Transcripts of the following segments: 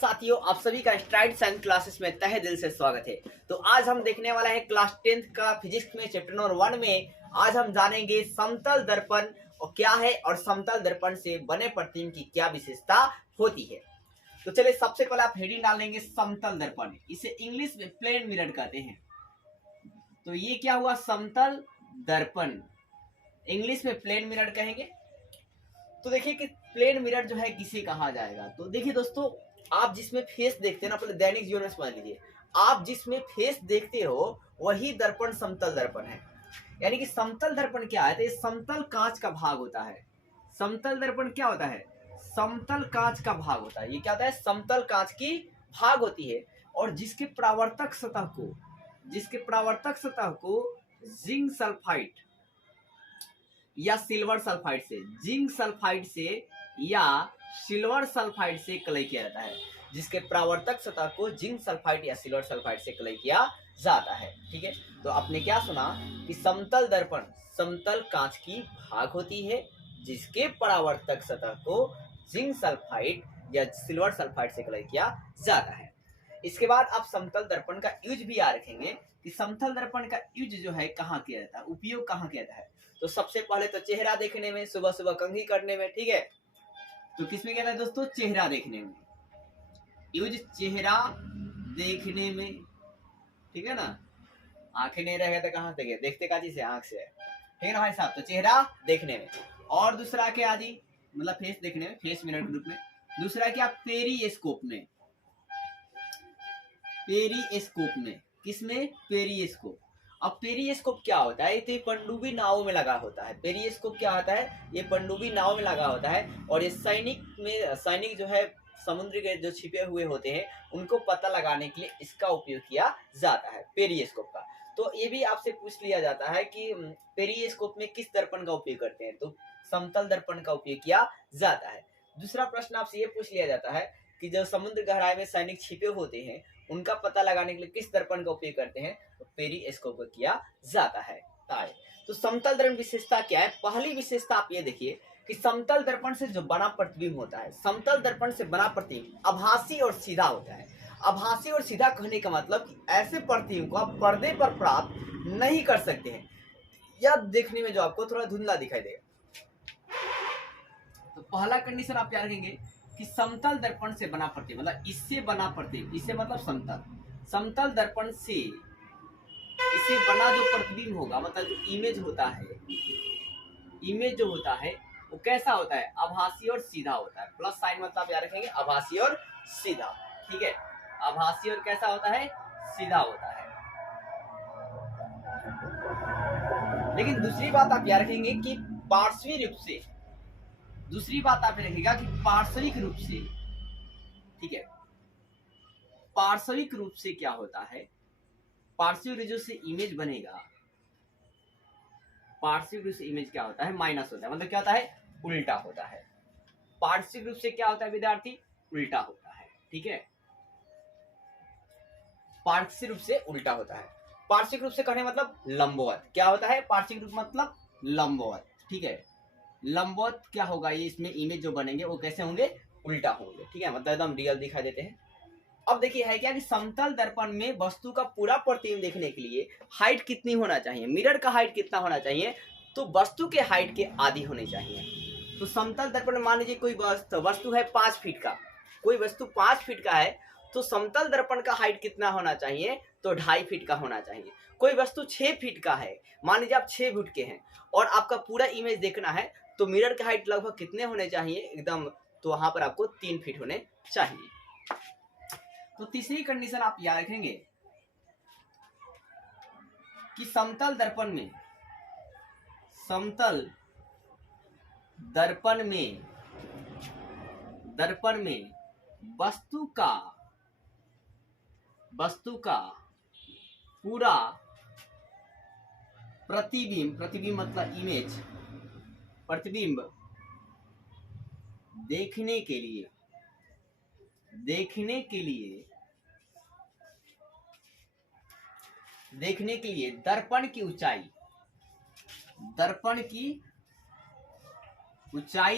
साथियों, आप सभी का स्ट्राइड साइंस क्लासेस में तहे दिल से स्वागत है। तो आज हम देखने वाला है क्लास 10th का फिजिक्स में चैप्टर नंबर 1 में। आज हम जानेंगे समतल दर्पण और क्या है और समतल दर्पण से बने प्रतिबिंब की क्या विशेषता होती है। तो चलिए, सबसे पहले आप हेडिंग डाल लेंगे समतल दर्पण। इसे इंग्लिश में प्लेन मिरर कहते हैं। तो ये क्या हुआ, समतल दर्पण, इंग्लिश में प्लेन मिरर कहेंगे। तो देखिए कि प्लेन मिरर जो है किसे कहा जाएगा। तो देखिए दोस्तों, आप जिसमें फेस देखते हैं ना, अपने दैनिक जीवन में समझ लीजिए, आप जिसमें फेस देखते हो वही दर्पण समतल दर्पण है। यानी कि समतल दर्पण क्या है, तो ये समतल कांच का भाग होता है। समतल दर्पण क्या होता है, समतल कांच का भाग होता है। ये क्या होता है, समतल कांच की भाग होती है। और जिसके परावर्तक सतह को जिंक सल्फाइड या सिल्वर सल्फाइड से, जिंक सल्फाइड से या सिल्वर सल्फाइड से कलई किया जाता है। जिसके परावर्तक सतह को जिंक सल्फाइड या सिल्वर सल्फाइड से कलई किया जाता है। ठीक है, तो आपने क्या सुना कि समतल दर्पण समतल कांच की भाग होती है जिसके परावर्तक सतह को जिंक सल्फाइड या सिल्वर सल्फाइड से कलई किया जाता है। इसके बाद आप समतल दर्पण का यूज भी याद रखेंगे कि समतल दर्पण का यूज जो है कहाँ किया जाता है, उपयोग कहाँ किया जाता है। तो सबसे पहले तो चेहरा देखने में, सुबह सुबह कंघी करने में। ठीक है, तो किसमें कहता है दोस्तों, चेहरा देखने में, यूज चेहरा देखने में। ठीक है ना, आंखें नहीं रहेगा तो कहाँ से देखते का चीज है, आंख से है। ठीक है ना भाई साहब, तो चेहरा देखने में। और दूसरा क्या जी, मतलब फेस देखने में, फेस मिरर के रूप में। दूसरा क्या, पेरिस्कोप में, पेरिस्कोप में, किसमें, पेरिस्कोप। अब पेरिस्कोप क्या होता है, तो ये पनडुब्बी नावों में लगा होता है। पेरिस्कोप क्या होता है, ये पनडुब्बी नाव में लगा होता है। और ये सैनिक जो है समुद्र के जो छिपे हुए होते हैं उनको पता लगाने के लिए इसका उपयोग किया जाता है, पेरिस्कोप का। तो ये भी आपसे पूछ लिया जाता है कि पेरिस्कोप में किस दर्पण का उपयोग करते हैं, तो समतल दर्पण का उपयोग किया जाता है। दूसरा प्रश्न आपसे ये पूछ लिया जाता है कि जब समुद्र गहराई में सैनिक छिपे होते हैं उनका पता लगाने के लिए किस दर्पण का उपयोग करते हैं, तो पेरिस्कोप का किया जाता है। तो समतल दर्पण विशेषता क्या है, पहली विशेषता आप ये देखिए कि समतल दर्पण से जो बना प्रतिबिंब होता है, समतल दर्पण से बना प्रतिबिंब आभासी और सीधा होता है। आभासी और सीधा कहने का मतलब कि ऐसे प्रतिबिंब को आप पर्दे पर प्राप्त नहीं कर सकते हैं, या देखने में जो आपको थोड़ा धुंधला दिखाई देगा। तो पहला कंडीशन आप क्या रखेंगे कि समतल दर्पण से बना प्रतिबिंब, मतलब इससे बना प्रतिबिंब, इससे मतलब समतल दर्पण से इससे बना जो प्रतिबिंब होगा, मतलब जो इमेज होता है, इमेज जो होता है वो कैसा होता है, आभासी और सीधा होता है। प्लस साइन मतलब याद रखेंगे, आभासी और सीधा। ठीक है, आभासी और कैसा होता है, सीधा होता है। लेकिन दूसरी बात आप याद रखेंगे कि पार्श्विक रूप से, दूसरी बात आप रखिएगा कि पार्श्विक रूप से, ठीक है, पार्श्विक रूप से क्या होता है, पार्श्विक रूप से इमेज बनेगा, पार्श्विक रूप से इमेज क्या होता है, माइनस होता है, मतलब क्या होता है, उल्टा होता है। पार्श्विक रूप से क्या होता है विद्यार्थी, उल्टा होता है। ठीक है, पार्श्विक रूप से उल्टा होता है। पार्श्विक रूप से कहने मतलब लंबवत, क्या होता है, पार्श्विक रूप मतलब लंबवत। ठीक है, लंबवत क्या होगा, ये इसमें इमेज जो बनेंगे वो कैसे होंगे, उल्टा होंगे। ठीक है, मतलब एकदम रियल दिखाई देते हैं। अब देखिए है क्या कि समतल दर्पण में वस्तु का पूरा प्रतिबिंब देखने के लिए हाइट कितनी होना चाहिए, मिरर का हाइट कितना होना चाहिए, तो वस्तु के हाइट के आधी होनी चाहिए। तो समतल दर्पण में मान लीजिए कोई वस्तु है 5 फीट का, कोई वस्तु 5 फीट का है, तो समतल दर्पण का हाइट कितना होना चाहिए, तो 2.5 फीट का होना चाहिए। कोई वस्तु 6 फीट का है, मान लीजिए आप 6 फीट के हैं और आपका पूरा इमेज देखना है, तो मिरर का हाइट लगभग कितने होने चाहिए एकदम, तो वहां पर आपको 3 फीट होने चाहिए। तो तीसरी कंडीशन आप याद रखेंगे कि समतल दर्पण में, समतल दर्पण में वस्तु का पूरा प्रतिबिंब मतलब इमेज, प्रतिबिंब देखने के लिए दर्पण की ऊंचाई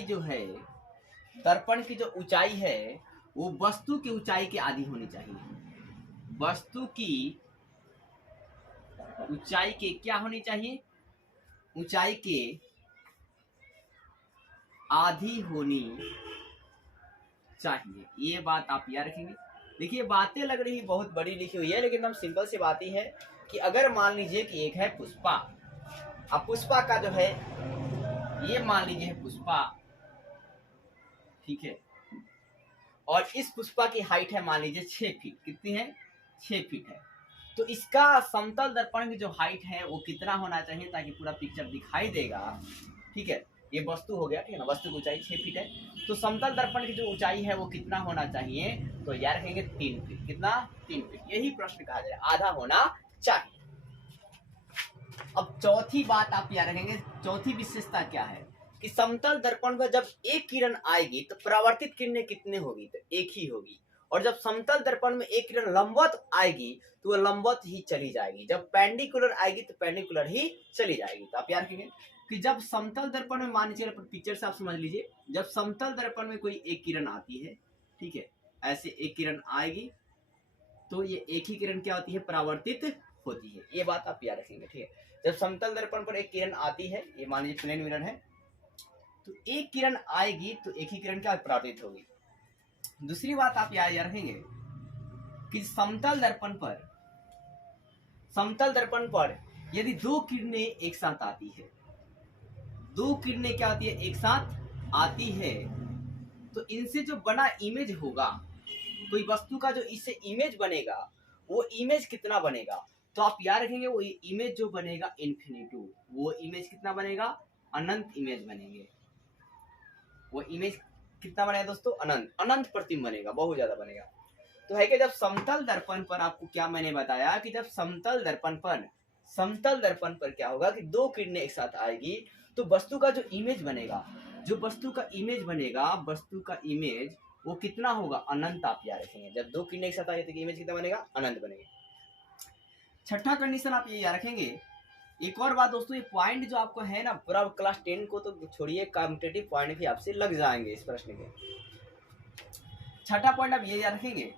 जो है, दर्पण की जो ऊंचाई है वो वस्तु की ऊंचाई के आधी होनी चाहिए। वस्तु की ऊंचाई के क्या होनी चाहिए? ऊंचाई के आधी होनी चाहिए। ये बात आप याद रखेंगे। देखिए बातें लग रही बहुत बड़ी लिखी हुई है, लेकिन एकदम सिंपल सी बात ही है कि अगर मान लीजिए कि एक है पुष्पा, अब पुष्पा का जो है ये मान लीजिए है पुष्पा, ठीक है, और इस पुष्पा की हाइट है मान लीजिए 6 फीट। कितनी है? 6 फीट है। तो इसका समतल दर्पण की जो हाइट है वो कितना होना चाहिए ताकि पूरा पिक्चर दिखाई देगा, ठीक है। ये वस्तु हो गया, ठीक है ना, वस्तु की ऊंचाई 6 फीट है। तो समतल दर्पण की जो ऊंचाई है वो कितना होना चाहिए? तो यार कहेंगे 3 फीट। कितना? 3 फीट। यही प्रश्न कहा जाए, आधा होना चाहिए। अब चौथी बात आप याद रखेंगे, चौथी विशेषता क्या है कि समतल दर्पण पर जब एक किरण आएगी तो परावर्तित किरणें कितने होगी? तो एक ही होगी। और जब समतल दर्पण में एक किरण लंबवत आएगी तो वह लंबवत ही चली जाएगी। जब पेंडिकुलर आएगी तो पेंडिकुलर ही चली जाएगी। तो आप याद रखेंगे कि जब समतल दर्पण में, मान लीजिए पिक्चर से आप समझ लीजिए, जब समतल दर्पण में कोई एक किरण आती है, ठीक है, ऐसे एक किरण आएगी तो ये एक ही किरण क्या होती है? परावर्तित होती है। ये बात आप याद रखेंगे, ठीक है। जब समतल दर्पण पर एक किरण आती है, ये मान लीजिए प्लेन मिरर है, तो एक किरण आएगी तो एक ही किरण क्या परावर्तित होगी। दूसरी बात आप याद रखेंगे कि समतल दर्पण पर यदि दो किरणें एक साथ आती है, दो किरणें क्या आती है? एक साथ आती है, तो इनसे जो बना इमेज होगा, कोई वस्तु का जो इससे इमेज बनेगा, वो इमेज कितना बनेगा? तो आप याद रखेंगे वो इमेज जो बनेगा इन्फिनिटी, वो इमेज कितना बनेगा? अनंत इमेज बनेंगे। वो इमेज कितना बनेगा दोस्तों? अनंत। अनंत प्रतिबिंब बनेगा, बहुत ज्यादा बनेगा। तो है कि जब समतल दर्पण पर, आपको क्या मैंने बताया कि जब समतल दर्पण पर क्या होगा कि दो किरणें एक साथ आएगी तो वस्तु का जो इमेज बनेगा, वस्तु का इमेज वो कितना होगा? अनंत। आप याद रखेंगे जब दो किरणें एक साथ आएगी तो इमेज कितना बनेगा? अनंत बनेगा। छठा कंडीशन आप ये याद रखेंगे। एक और बात दोस्तों, ये पॉइंट जो आपको है ना, पूरा क्लास 10 को तो छोड़िए, कॉम्पिटिटिव पॉइंट भी आपसे लग जाएंगे इस प्रश्न के। छठा पॉइंट आप ये याद रखेंगे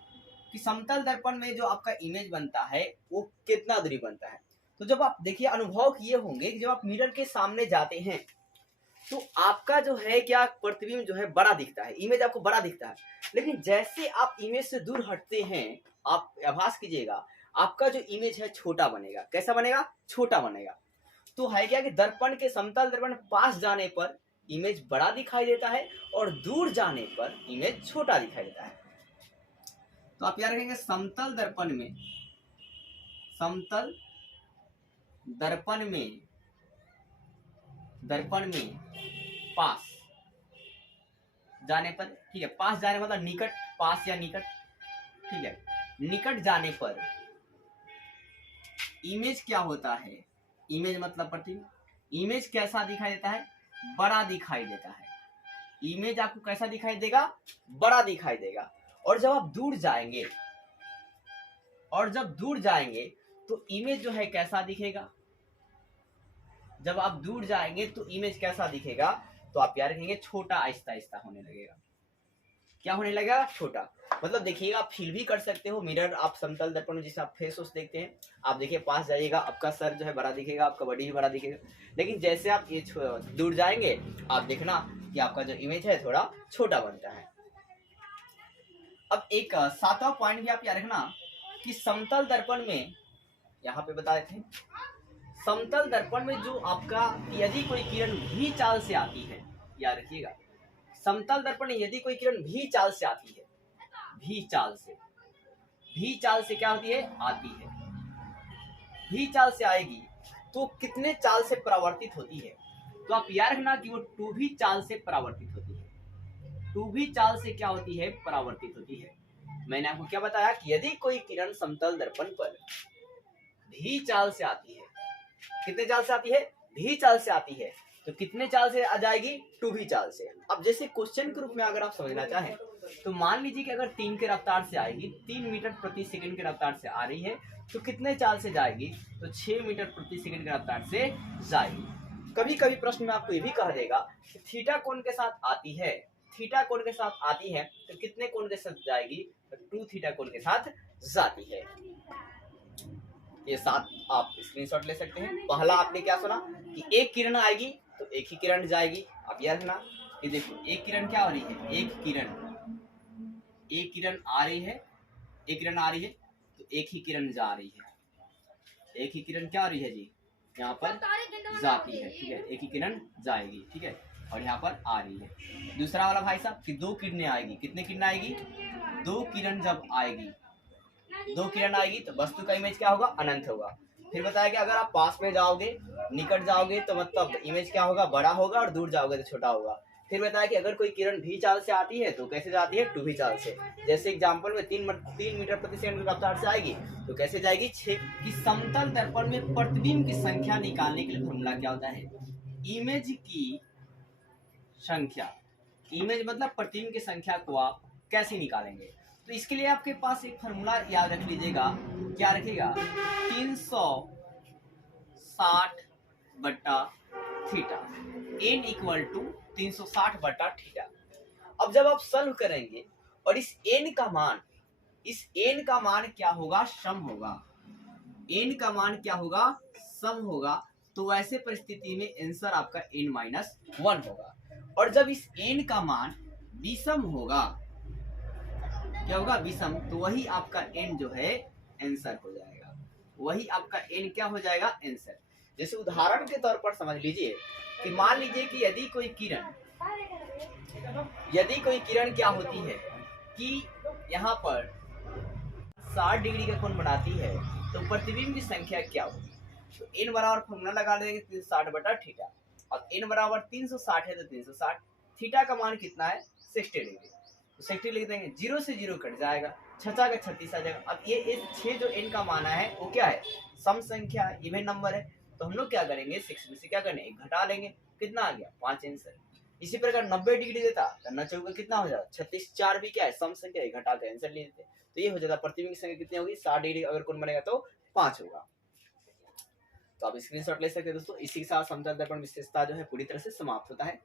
कि समतल दर्पण में जो आपका इमेज बनता है वो कितना दूरी बनता है। तो जब आप देखिए, अनुभव किए होंगे कि जब आप मिरर के सामने जाते हैं तो आपका जो है क्या प्रतिबिंब जो है बड़ा दिखता है, इमेज आपको बड़ा दिखता है। लेकिन जैसे आप इमेज से दूर हटते हैं, आप आभास कीजिएगा, आपका जो इमेज है छोटा बनेगा। कैसा बनेगा? छोटा बनेगा। तो है क्या कि दर्पण के, समतल दर्पण पास जाने पर इमेज बड़ा दिखाई देता है और दूर जाने पर इमेज छोटा दिखाई देता है। तो आप याद रखेंगे समतल दर्पण में पास जाने पर, ठीक है, पास जाने मतलब निकट, पास या निकट, ठीक है, निकट जाने पर इमेज क्या होता है? इमेज मतलब प्रतिबिंब। इमेज कैसा दिखाई देता है? बड़ा दिखाई देता है। इमेज आपको कैसा दिखाई देगा? बड़ा दिखाई देगा। और जब आप दूर जाएंगे तो इमेज जो है कैसा दिखेगा? जब आप दूर जाएंगे तो इमेज कैसा दिखेगा? तो आप याद रखेंगे छोटा, आहिस्ता आहिस्ता होने लगेगा। क्या होने लगेगा? छोटा। मतलब देखिएगा, आप फील भी कर सकते हो मिरर, आप समतल दर्पण में जिसे आप फेस वोस देखते हैं, आप देखिए पास जाइएगा, आपका सर जो है बड़ा दिखेगा, आपका बॉडी भी बड़ा दिखेगा। लेकिन जैसे आप ये दूर जाएंगे, आप देखना कि आपका जो इमेज है थोड़ा छोटा बनता है। अब एक सातवां पॉइंट भी आप याद रखना कि समतल दर्पण में, यहाँ पे बता देते हैं, समतल दर्पण में जो आपका, यदि कोई किरण भी चाल से आती है, याद रखिएगा, समतल दर्पण में यदि कोई किरण भी चाल से आती है, भी चाल से क्या होती है? आती है। भी चाल से आएगी तो कितने चाल से परावर्तित होती है? तो आप याद रखना कि वो 2v चाल से परावर्तित होती है। 2v चाल से क्या होती है? परावर्तित होती है। मैंने आपको क्या बताया कि यदि कोई किरण समतल दर्पण पर भी चाल से आती है, कितने चाल से आती है? भी चाल से आती है, तो कितने चाल से आ जाएगी? 2v चाल से। अब जैसे क्वेश्चन के रूप में अगर आप समझना चाहें तो मान लीजिए कि अगर 3 के रफ्तार से आएगी, 3 मीटर प्रति सेकंड के रफ्तार से आ रही है, तो कितने चाल से जाएगी? तो 6 मीटर प्रति सेकंड के रफ्तार से जाएगी। कभी कभी प्रश्न में आपको ये भी कह देगा कि थीटा कोण के साथ आती है, थीटा कोण के साथ आती है तो कितने कोण के साथ जाएगी, तो 2 थीटा कोण के साथ जाती है। ये साथ आप स्क्रीनशॉट ले सकते हैं। पहला आपने क्या सुना कि एक किरण आएगी तो एक ही किरण जाएगी। आप याद रखना कि देखो एक किरण क्या हो रही है, एक किरण आ रही है, एक किरण आ रही है तो एक ही किरण जा रही है, एक ही किरण क्या हो रही है जी, यहाँ पर जाती है, ठीक है, एक ही किरण जाएगी, ठीक है, और यहाँ पर आ रही है। दूसरा वाला भाई साहब कि 2 किरणें आएगी, कितने किरण आएगी, 2 किरण जब आएगी, 2 किरण आएगी तो वस्तु का इमेज क्या होगा, अनंत होगा। फिर बताया कि अगर आप पास में जाओगे, निकट जाओगे तो मतलब इमेज क्या होगा, बड़ा होगा, और दूर जाओगे तो छोटा होगा। फिर बताया कि अगर कोई किरण भी चाल से आती है तो कैसे जाती है, 2 भी चाल से। जैसे एग्जांपल में 3 मीटर प्रति सेकंड की रफ्तार से आएगी तो कैसे जाएगी, 6 की। समतल दर्पण में प्रतिबिंब की संख्या निकालने के लिए फॉर्मूला क्या होता है, इमेज की संख्या, इमेज मतलब प्रतिबिंब की संख्या को आप कैसे निकालेंगे, तो इसके लिए आपके पास एक फॉर्मूला याद रख लीजिएगा, क्या रखेगा, 360 बटा थीटा, n इक्वल टू 360 बटा थीटा। अब जब आप सॉल्व करेंगे और इस n का मान क्या होगा, सम होगा, n का मान क्या होगा, सम होगा, तो वैसे परिस्थिति में आंसर आपका n-1 होगा। और जब इस n का मान विषम होगा, क्या होगा, विषम, तो वही आपका n जो है आंसर हो जाएगा, वही आपका n क्या हो जाएगा, आंसर। जैसे उदाहरण के तौर पर समझ लीजिए कि मान लीजिए कि यदि कोई किरण क्या होती है कि यहाँ पर 60 डिग्री का कोण बनाती है तो प्रतिबिंब की संख्या क्या होगी, तो n बराबर फॉर्मूला लगा लेंगे 360 बटा थीटा। अब n बराबर 360 है तो 360, थीटा का मान कितना है, 60 डिग्री, तो 60 लिख देंगे, 0 से 0 कट जाएगा, 6 का 36 आ जाएगा। अब ये 6 जो n का मान है वो क्या है, सम संख्या, इवन नंबर है, तो हम लोग क्या करेंगे, 6 में से क्या करेंगे, 1 घटा लेंगे, कितना आ गया, 5 आंसर। इसी प्रकार 90 डिग्री देता तो 9 चौका कितना हो जाता, 36, 4 भी क्या है, सम संख्या, 1 घटा के आंसर ले लेते, तो ये हो जाता प्रतिबिंब की संख्या कितनी होगी, 60 डिग्री अगर कोण बनेगा तो 5 होगा। तो आप स्क्रीनशॉट ले सकते हैं दोस्तों। इसी के साथ समतल दर्पण विशेषता जो है पूरी तरह से समाप्त होता है।